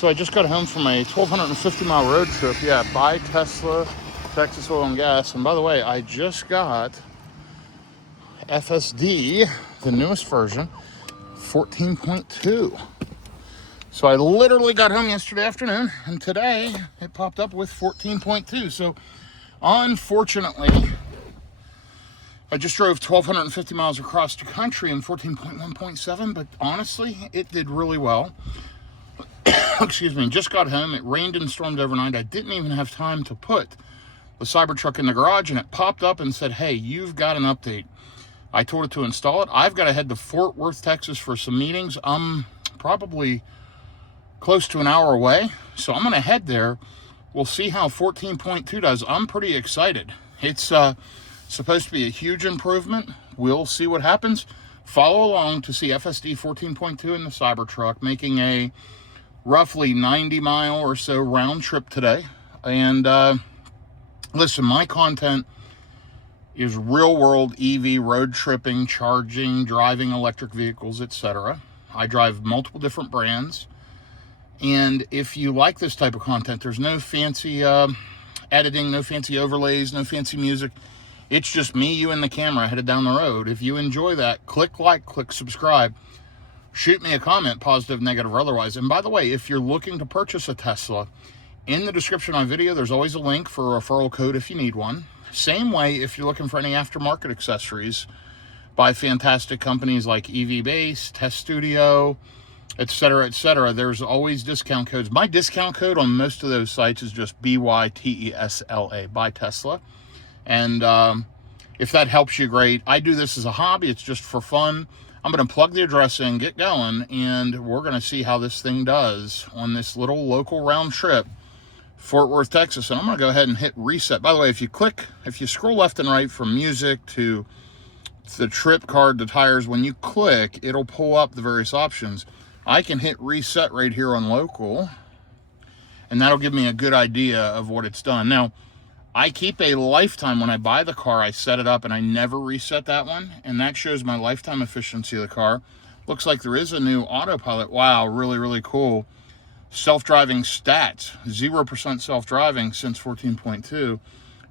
So I just got home from a 1,250 mile road trip. Yeah, by Tesla, Texas Oil and Gas. And by the way, I just got FSD, the newest version, 14.2. So I literally got home yesterday afternoon, and today it popped up with 14.2. So unfortunately, I just drove 1,250 miles across the country in 14.1.7, but honestly, it did really well. Excuse me, just got home. It rained and stormed overnight. I didn't even have time to put the Cybertruck in the garage, and it popped up and said, hey, you've got an update. I told it to install it. I've got to head to Fort Worth, Texas for some meetings. I'm probably close to an hour away, so I'm going to head there. We'll see how 14.2 does. I'm pretty excited. It's supposed to be a huge improvement. We'll see what happens. Follow along to see FSD 14.2 in the Cybertruck, making a roughly 90-mile or so round trip today. And listen, my content is real-world EV road tripping, charging, driving electric vehicles, etc. I drive multiple different brands. And if you like this type of content, there's no fancy editing, no fancy overlays, no fancy music. It's just me, you, and the camera headed down the road. If you enjoy that, click like, click subscribe. Shoot me a comment, positive, negative, or otherwise. And by the way, if you're looking to purchase a Tesla, in the description of my video, there's always a link for a referral code if you need one. Same way, if you're looking for any aftermarket accessories by fantastic companies like EV Base, Test Studio, etc., there's always discount codes. My discount code on most of those sites is just BYTESLA, by Tesla. And if that helps you, great. I do this as a hobby. It's just for fun. I'm going to plug the address in, get going, and we're going to see how this thing does on this little local round trip, Fort Worth, Texas. And I'm going to go ahead and hit reset. By the way, if you scroll left and right from music to the trip card, the tires, when you click, it'll pull up the various options. I can hit reset right here on local, and that'll give me a good idea of what it's done. Now, I keep a lifetime. When I buy the car, I set it up and I never reset that one. And that shows my lifetime efficiency of the car. Looks like there is a new autopilot. Wow, really, really cool. Self-driving stats, 0% self-driving since 14.2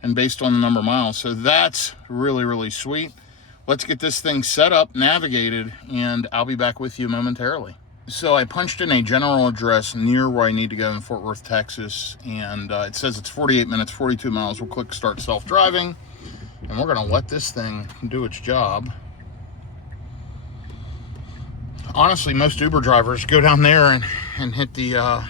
and based on the number of miles. So that's really, really sweet. Let's get this thing set up, navigated, and I'll be back with you momentarily. So I punched in a general address near where I need to go in Fort Worth, Texas, and it says it's 48 minutes, 42 miles. We'll click start self-driving, and we're going to let this thing do its job. Honestly, most Uber drivers go down there and hit the,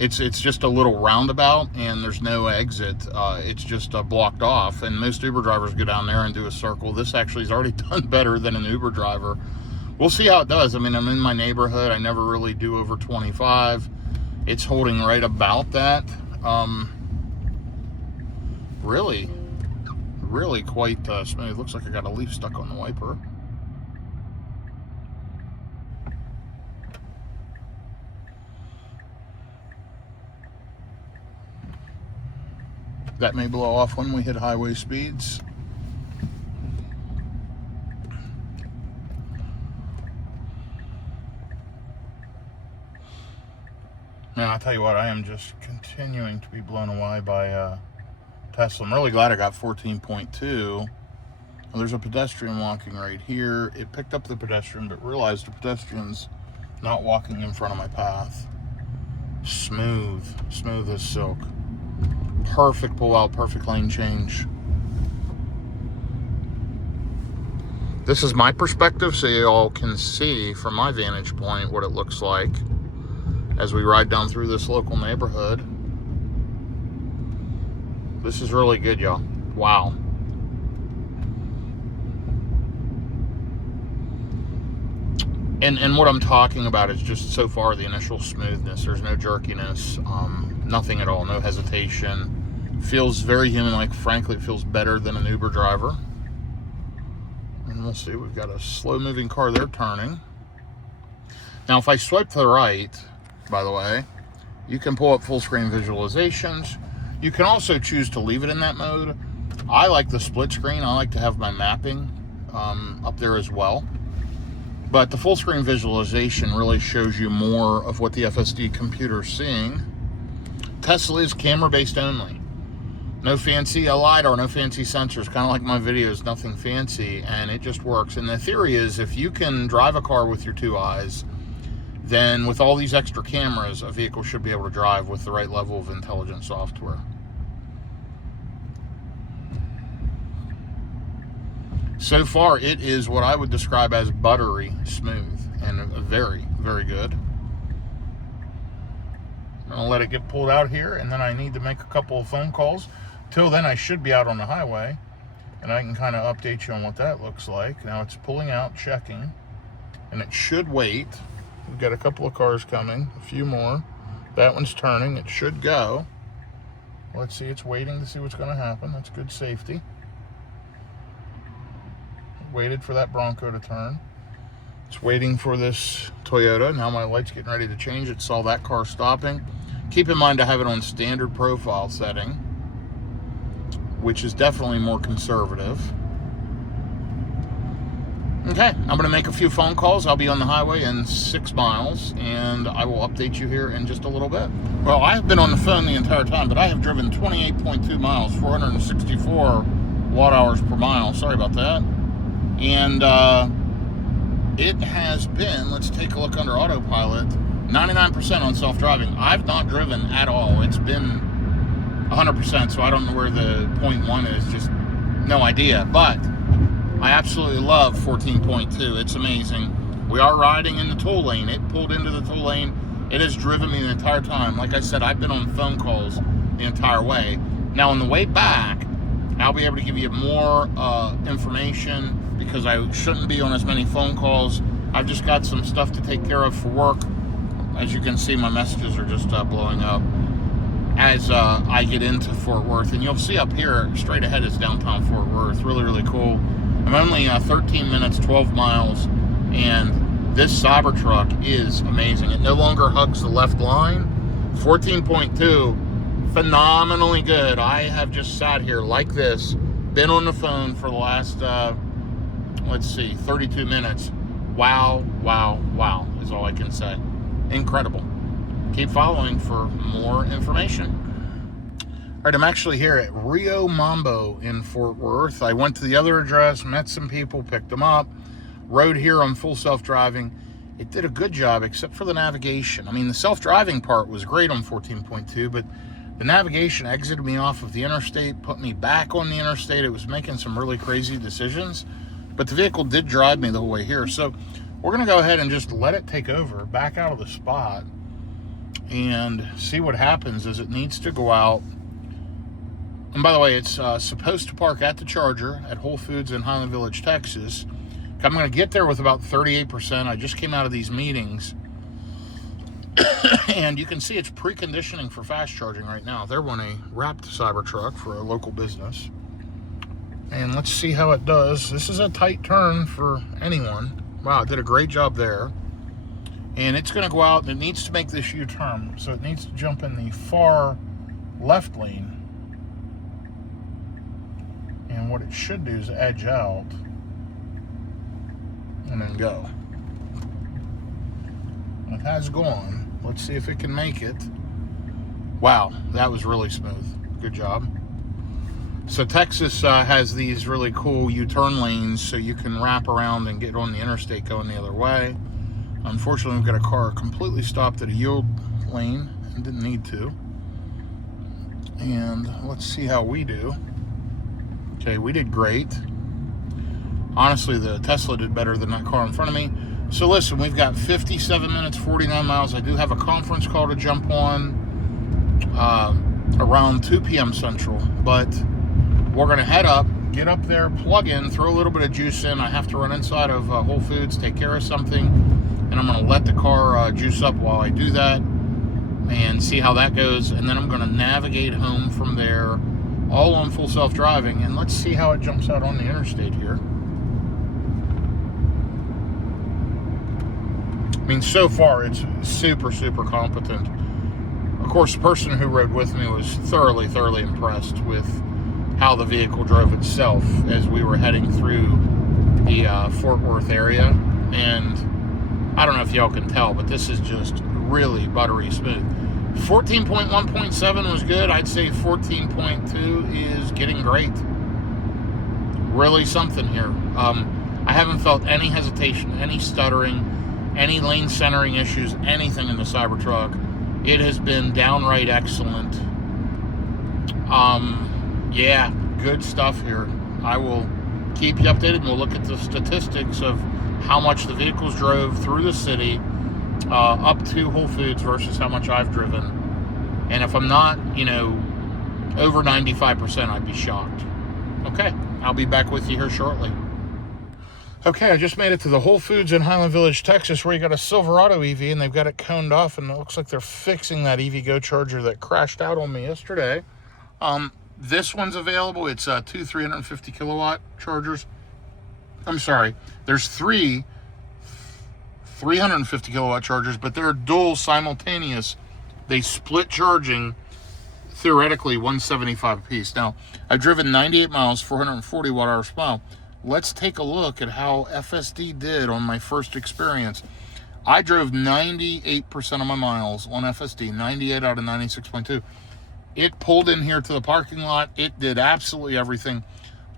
it's just a little roundabout, and there's no exit. It's just blocked off, and most Uber drivers go down there and do a circle. This actually is already done better than an Uber driver. We'll see how it does. I mean, I'm in my neighborhood. I never really do over 25. It's holding right about that. Really quite smooth. Looks like I got a leaf stuck on the wiper. That may blow off when we hit highway speeds. Man, I'll tell you what, I am just continuing to be blown away by Tesla. I'm really glad I got 14.2. Well, there's a pedestrian walking right here. It picked up the pedestrian, but realized the pedestrian's not walking in front of my path. Smooth as silk. Perfect pull out, perfect lane change. This is my perspective, so you all can see from my vantage point what it looks like as we ride down through this local neighborhood. This is really good, y'all. Wow. And what I'm talking about is just so far the initial smoothness. There's no jerkiness, nothing at all, no hesitation. Feels very human-like. Frankly, it feels better than an Uber driver. And we'll see, we've got a slow-moving car there turning. Now, if I swipe to the right, by the way, you can pull up full-screen visualizations. You can also choose to leave it in that mode. I like the split screen. I like to have my mapping up there as well. But the full screen visualization really shows you more of what the FSD computer is seeing. Tesla is camera-based only. No fancy LiDAR, no fancy sensors, kind of like my videos, nothing fancy, and it just works. And the theory is if you can drive a car with your two eyes, then with all these extra cameras, a vehicle should be able to drive with the right level of intelligent software. So far, it is what I would describe as buttery smooth and very, very good. I'm going to let it get pulled out here, and then I need to make a couple of phone calls. Till then, I should be out on the highway, and I can kind of update you on what that looks like. Now it's pulling out, checking, and it should wait. We've got a couple of cars coming, a few more. That one's turning. It should go. Let's see. It's waiting to see what's going to happen. That's good safety. Waited for that Bronco to turn. It's waiting for this Toyota. Now my light's getting ready to change. It saw that car stopping. Keep in mind I have it on standard profile setting, which is definitely more conservative. Okay, I'm going to make a few phone calls. I'll be on the highway in 6 miles, and I will update you here in just a little bit. Well, I've been on the phone the entire time, but I have driven 28.2 miles, 464 watt-hours per mile. Sorry about that. And it has been, let's take a look under autopilot, 99% on self-driving. I've not driven at all. It's been 100%, so I don't know where the 0.1 is, just no idea. But I absolutely love 14.2. It's amazing. We are riding in the toll lane. It pulled into the toll lane. It has driven me the entire time. Like I said, I've been on phone calls the entire way. Now, on the way back, I'll be able to give you more information because I shouldn't be on as many phone calls. I've just got some stuff to take care of for work. As you can see, my messages are just blowing up as I get into Fort Worth. And you'll see up here, straight ahead is downtown Fort Worth. Really, really cool. I'm only 13 minutes, 12 miles, and this Cybertruck is amazing. It no longer hugs the left line. 14.2, phenomenally good. I have just sat here like this, been on the phone for the last, 32 minutes. Wow, wow, wow is all I can say. Incredible. Keep following for more information. All right, I'm actually here at Rio Mambo in Fort Worth. I went to the other address, met some people, picked them up, rode here on full self-driving. It did a good job, except for the navigation. I mean, the self-driving part was great on 14.2, but the navigation exited me off of the interstate, put me back on the interstate. It was making some really crazy decisions, but the vehicle did drive me the whole way here. So we're going to go ahead and just let it take over, back out of the spot, and see what happens as it needs to go out. And by the way, it's supposed to park at the charger at Whole Foods in Highland Village, Texas. I'm going to get there with about 38%. I just came out of these meetings. And you can see it's preconditioning for fast charging right now. They're on a wrapped Cybertruck for a local business. And let's see how it does. This is a tight turn for anyone. Wow, it did a great job there. And it's going to go out, and it needs to make this U-turn. So it needs to jump in the far left lane. And what it should do is edge out and then go. It has gone. Let's see if it can make it. Wow, that was really smooth. Good job. So Texas has these really cool U-turn lanes so you can wrap around and get on the interstate going the other way. Unfortunately, we've got a car completely stopped at a yield lane and didn't need to. And let's see how we do. Okay, we did great. Honestly, the Tesla did better than that car in front of me. So listen, we've got 57 minutes, 49 miles. I do have a conference call to jump on around 2 p.m. Central, but we're going to head up, get up there, plug in, throw a little bit of juice in. I have to run inside of Whole Foods, take care of something, and I'm going to let the car juice up while I do that and see how that goes. And then I'm going to navigate home from there, all on full self-driving, and let's see how it jumps out on the interstate here. I mean, so far, it's super, super competent. Of course, the person who rode with me was thoroughly, thoroughly impressed with how the vehicle drove itself as we were heading through the Fort Worth area. and I don't know if y'all can tell, but this is just really buttery smooth. 14.1.7 was good. I'd say 14.2 is getting great. Really something here. I haven't felt any hesitation, any stuttering, any lane centering issues, anything in the Cybertruck. It has been downright excellent. Yeah, good stuff here. I will keep you updated, and we'll look at the statistics of how much the vehicles drove through the city up to Whole Foods versus how much I've driven. And if I'm not, over 95%, I'd be shocked. Okay, I'll be back with you here shortly. Okay, I just made it to the Whole Foods in Highland Village, Texas, where you got a Silverado EV, and they've got it coned off, and it looks like they're fixing that EV Go charger that crashed out on me yesterday. This one's available. It's two 350 kilowatt chargers. I'm sorry, there's three 350 kilowatt chargers, but they're dual simultaneous. They split charging, theoretically 175 apiece. Now, I've driven 98 miles, 440 watt hours per mile. Let's take a look at how FSD did on my first experience. I drove 98% of my miles on FSD, 98 out of 96.2. It pulled in here to the parking lot. It did absolutely everything.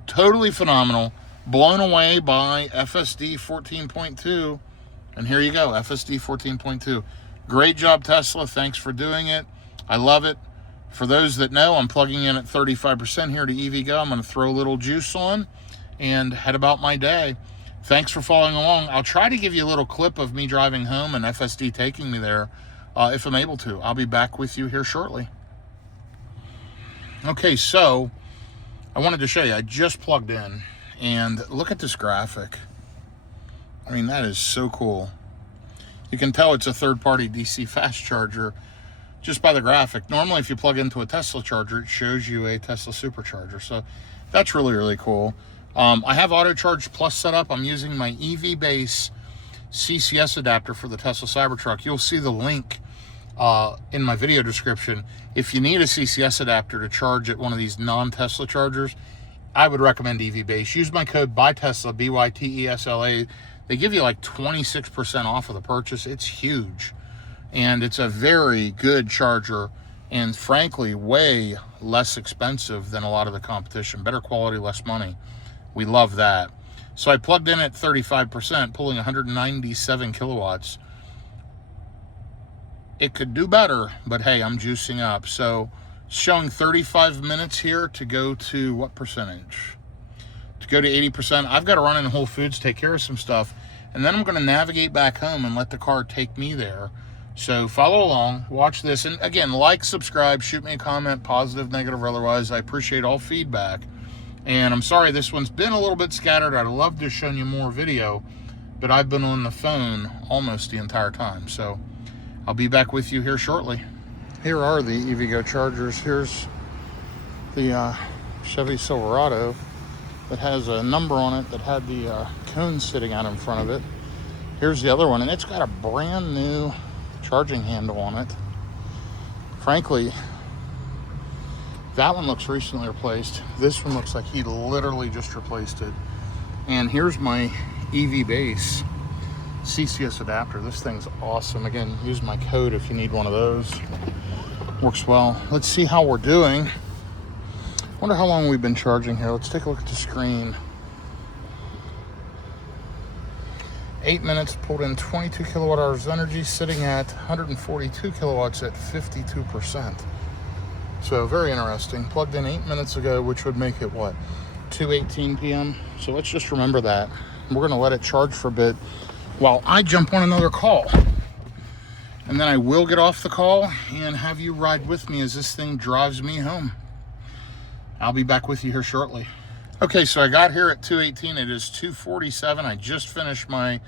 Totally phenomenal. Blown away by FSD 14.2. And here you go, FSD 14.2. Great job, Tesla. Thanks for doing it. I love it. For those that know, I'm plugging in at 35% here to EVgo. I'm going to throw a little juice on and head about my day. Thanks for following along. I'll try to give you a little clip of me driving home and FSD taking me there if I'm able to. I'll be back with you here shortly. Okay, so I wanted to show you. I just plugged in, and look at this graphic. I mean, that is so cool. You can tell it's a third-party DC fast charger just by the graphic. Normally, if you plug into a Tesla charger, it shows you a Tesla supercharger. So that's really, really cool. I have Auto Charge Plus set up. I'm using my EV base CCS adapter for the Tesla Cybertruck. You'll see the link in my video description. If you need a CCS adapter to charge at one of these non-Tesla chargers, I would recommend EV base. Use my code BYTESLA, BYTESLA. They give you like 26% off of the purchase. It's huge. And it's a very good charger, and frankly, way less expensive than a lot of the competition. Better quality, less money. We love that. So I plugged in at 35%, pulling 197 kilowatts. It could do better, but hey, I'm juicing up. So showing 35 minutes here to go to what percentage? To go to 80%. I've got to run in Whole Foods, take care of some stuff, and then I'm going to navigate back home and let the car take me there. So follow along, watch this, and again, like, subscribe, shoot me a comment, positive, negative, or otherwise. I appreciate all feedback. And I'm sorry this one's been a little bit scattered. I'd love to show you more video, but I've been on the phone almost the entire time. So I'll be back with you here shortly. Here are the EVgo chargers. Here's the Chevy Silverado that has a number on it that had the cone sitting out in front of it. Here's the other one, and it's got a brand new charging handle on it. Frankly, that one looks recently replaced. This one looks like he literally just replaced it. And here's my EV base CCS adapter. This thing's awesome. Again, use my code if you need one of those. Works well. Let's see how we're doing. Wonder how long we've been charging here. Let's take a look at the screen. 8 minutes, pulled in 22 kilowatt hours of energy, sitting at 142 kilowatts at 52%. So very interesting. Plugged in 8 minutes ago, which would make it what, 2:18 p.m. So let's just remember that. We're gonna let it charge for a bit while I jump on another call. And then I will get off the call and have you ride with me as this thing drives me home. I'll be back with you here shortly. Okay, so I got here at 2:18. It is 2:47. I just finished my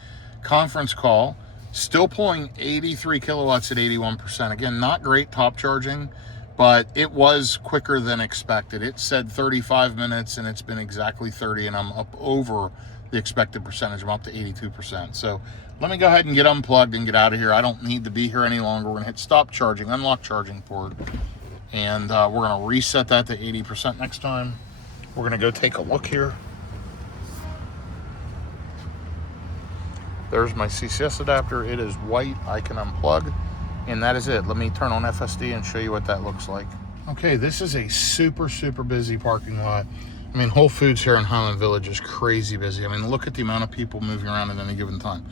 conference call. Still pulling 83 kilowatts at 81%. Again, not great top charging, but it was quicker than expected. It said 35 minutes and it's been exactly 30, and I'm up over the expected percentage. I'm up to 82%. So let me go ahead and get unplugged and get out of here. I don't need to be here any longer. We're gonna hit stop charging, unlock charging port, and we're gonna reset that to 80% next time. We're gonna go take a look here. There's my CCS adapter. It is white. I can unplug, and that is it. Let me turn on FSD and show you what that looks like. Okay, this is a super, super busy parking lot. I mean, Whole Foods here in Highland Village is crazy busy. I mean, look at the amount of people moving around at any given time.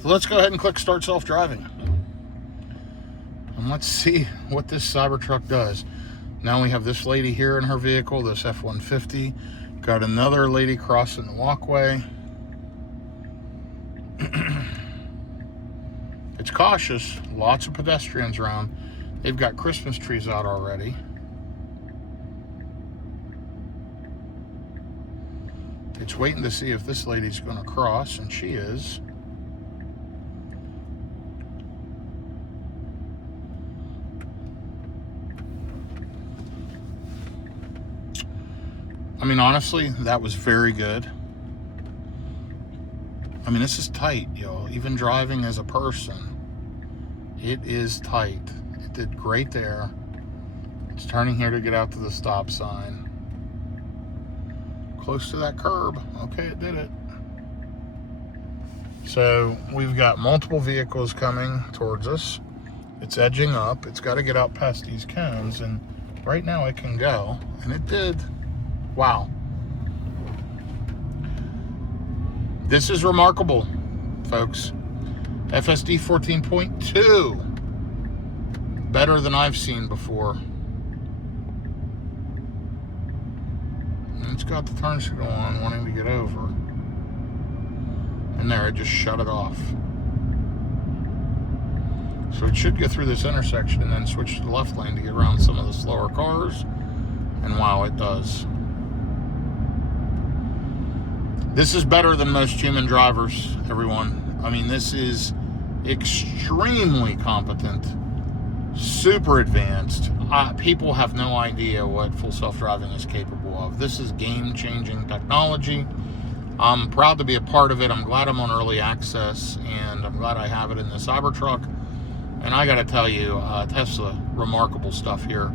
So let's go ahead and click Start Self-Driving. And let's see what this Cybertruck does. Now we have this lady here in her vehicle, this F-150. Got another lady crossing the walkway. It's cautious. Lots of pedestrians around. They've got Christmas trees out already. It's waiting to see if this lady's going to cross, and she is. I mean, honestly, that was very good. I mean, this is tight, y'all. Even driving as a person, it is tight. It did great there. It's turning here to get out to the stop sign. Close to that curb. Okay, it did it. So we've got multiple vehicles coming towards us. It's edging up. It's got to get out past these cones, and right now it can go, and it did. Wow. This is remarkable, folks. FSD 14.2. Better than I've seen before. It's got the turn signal on, wanting to get over. And there, it just shut it off. So it should get through this intersection and then switch to the left lane to get around some of the slower cars. And wow, it does. This is better than most human drivers, everyone. I mean, this is extremely competent, super advanced. People have no idea what full self-driving is capable of. This is game-changing technology. I'm proud to be a part of it. I'm glad I'm on early access, and I'm glad I have it in the Cybertruck. And I got to tell you, Tesla, remarkable stuff here.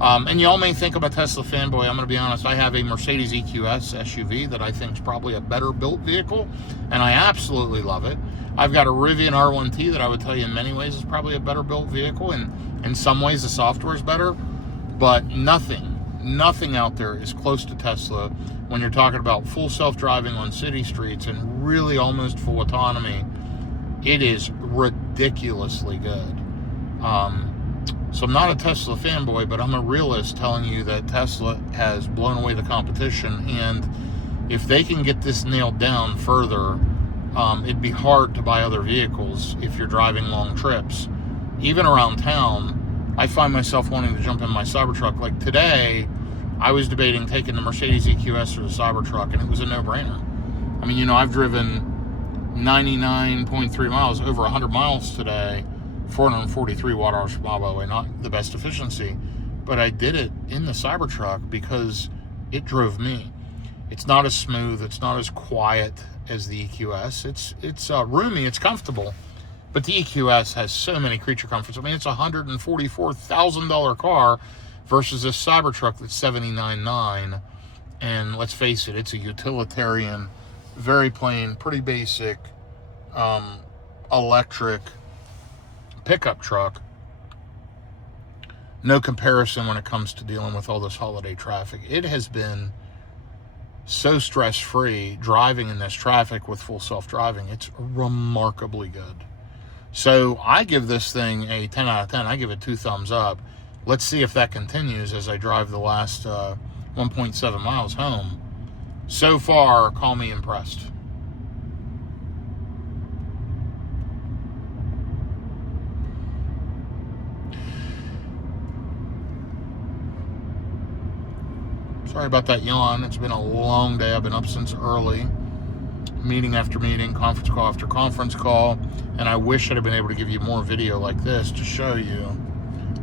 And y'all may think I'm a Tesla fanboy. I'm going to be honest. I have a Mercedes EQS SUV that I think is probably a better built vehicle, and I absolutely love it. I've got a Rivian R1T that I would tell you in many ways is probably a better built vehicle, and in some ways the software is better, but nothing out there is close to Tesla when you're talking about full self-driving on city streets and really almost full autonomy. It is ridiculously good. So I'm not a Tesla fanboy, but I'm a realist telling you that Tesla has blown away the competition, and if they can get this nailed down further, it'd be hard to buy other vehicles if you're driving long trips. Even around town, I find myself wanting to jump in my Cybertruck. Like today, I was debating taking the Mercedes EQS or the Cybertruck, and it was a no-brainer. I mean, you know, I've driven 99.3 miles, over 100 miles today, 443 watt-hours per mile, by the way, not the best efficiency, but I did it in the Cybertruck because it drove me. It's not as smooth, it's not as quiet as the EQS. It's roomy, it's comfortable, but the EQS has so many creature comforts. I mean, it's a $144,000 car versus this Cybertruck that's $79,900, and let's face it, it's a utilitarian, very plain, pretty basic, electric pickup truck. No comparison when it comes to dealing with all this holiday traffic. It has been so stress-free driving in this traffic with full self-driving. It's remarkably good. So I give this thing a 10 out of 10. I give it 2 thumbs up. Let's see if that continues as I drive the last 1.7 miles home. So far, call me impressed. Sorry about that yawn. It's been a long day. I've been up since early. Meeting after meeting, conference call after conference call. And I wish I'd have been able to give you more video like this to show you.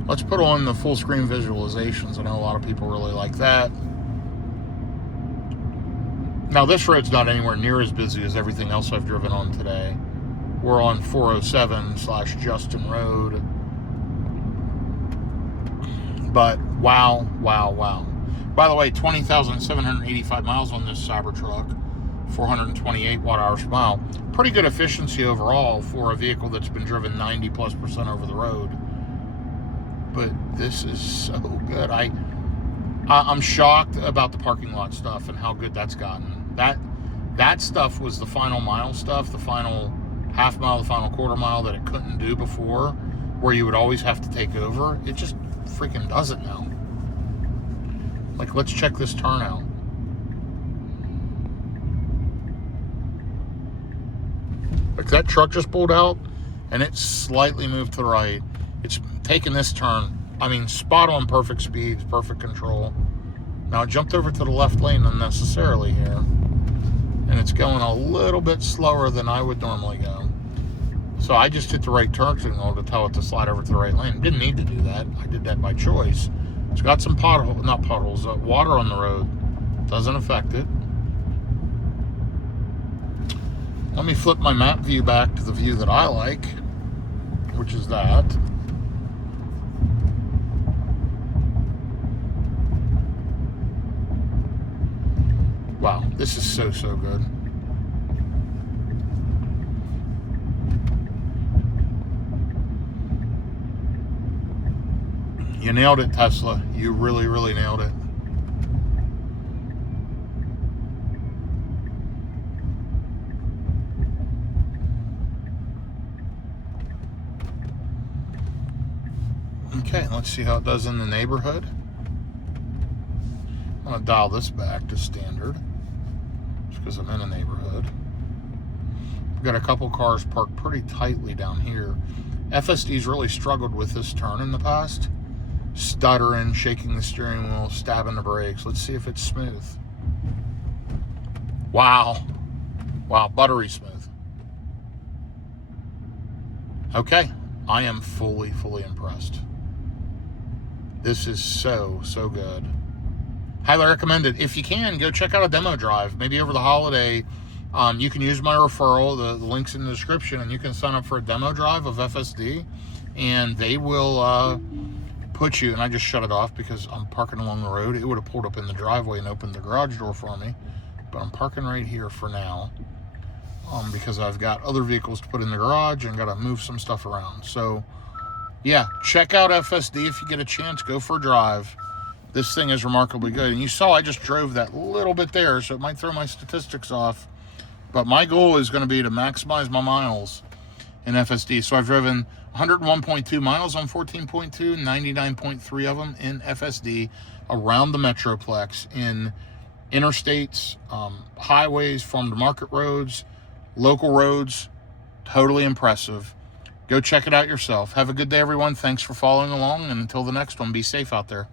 Let's put on the full screen visualizations. I know a lot of people really like that. Now this road's not anywhere near as busy as everything else I've driven on today. We're on 407/Justin Road. But wow. By the way, 20,785 miles on this Cybertruck. 428 watt-hours per mile. Pretty good efficiency overall for a vehicle that's been driven 90+% over the road. But this is so good. I'm shocked about the parking lot stuff and how good that's gotten. That stuff was the final mile stuff, the final half mile, the final quarter mile that it couldn't do before, where you would always have to take over. It just freaking does it now. Like, let's check this turn out. Like, that truck just pulled out and it slightly moved to the right. It's taking this turn. I mean, spot on, perfect speeds, perfect control. Now, it jumped over to the left lane unnecessarily here, and it's going a little bit slower than I would normally go. So I just hit the right turn signal to tell it to slide over to the right lane. Didn't need to do that. I did that by choice. It's got some water on the road. Doesn't affect it. Let me flip my map view back to the view that I like, which is that. Wow, this is so, so good. You nailed it, Tesla. You really, really nailed it. Okay, let's see how it does in the neighborhood. I'm going to dial this back to standard, just because I'm in a neighborhood. We've got a couple cars parked pretty tightly down here. FSD's really struggled with this turn in the past. Stuttering, shaking the steering wheel, stabbing the brakes. Let's see if it's smooth. Wow. Wow, buttery smooth. Okay, I am fully impressed. This is so, so good. Highly recommend it. If you can, go check out a demo drive. Maybe over the holiday, you can use my referral. The link's in the description, and you can sign up for a demo drive of FSD, and they will put you, and I just shut it off because I'm parking along the road. It would have pulled up in the driveway and opened the garage door for me, but I'm parking right here for now because I've got other vehicles to put in the garage and got to move some stuff around. So yeah, check out FSD if you get a chance. Go for a drive. This thing is remarkably good. And you saw I just drove that little bit there, so it might throw my statistics off. But my goal is going to be to maximize my miles in FSD. So I've driven 101.2 miles on 14.2, 99.3 of them in FSD around the Metroplex in interstates, highways, farm to market roads, local roads. Totally impressive. Go check it out yourself. Have a good day, everyone. Thanks for following along, and until the next one, be safe out there.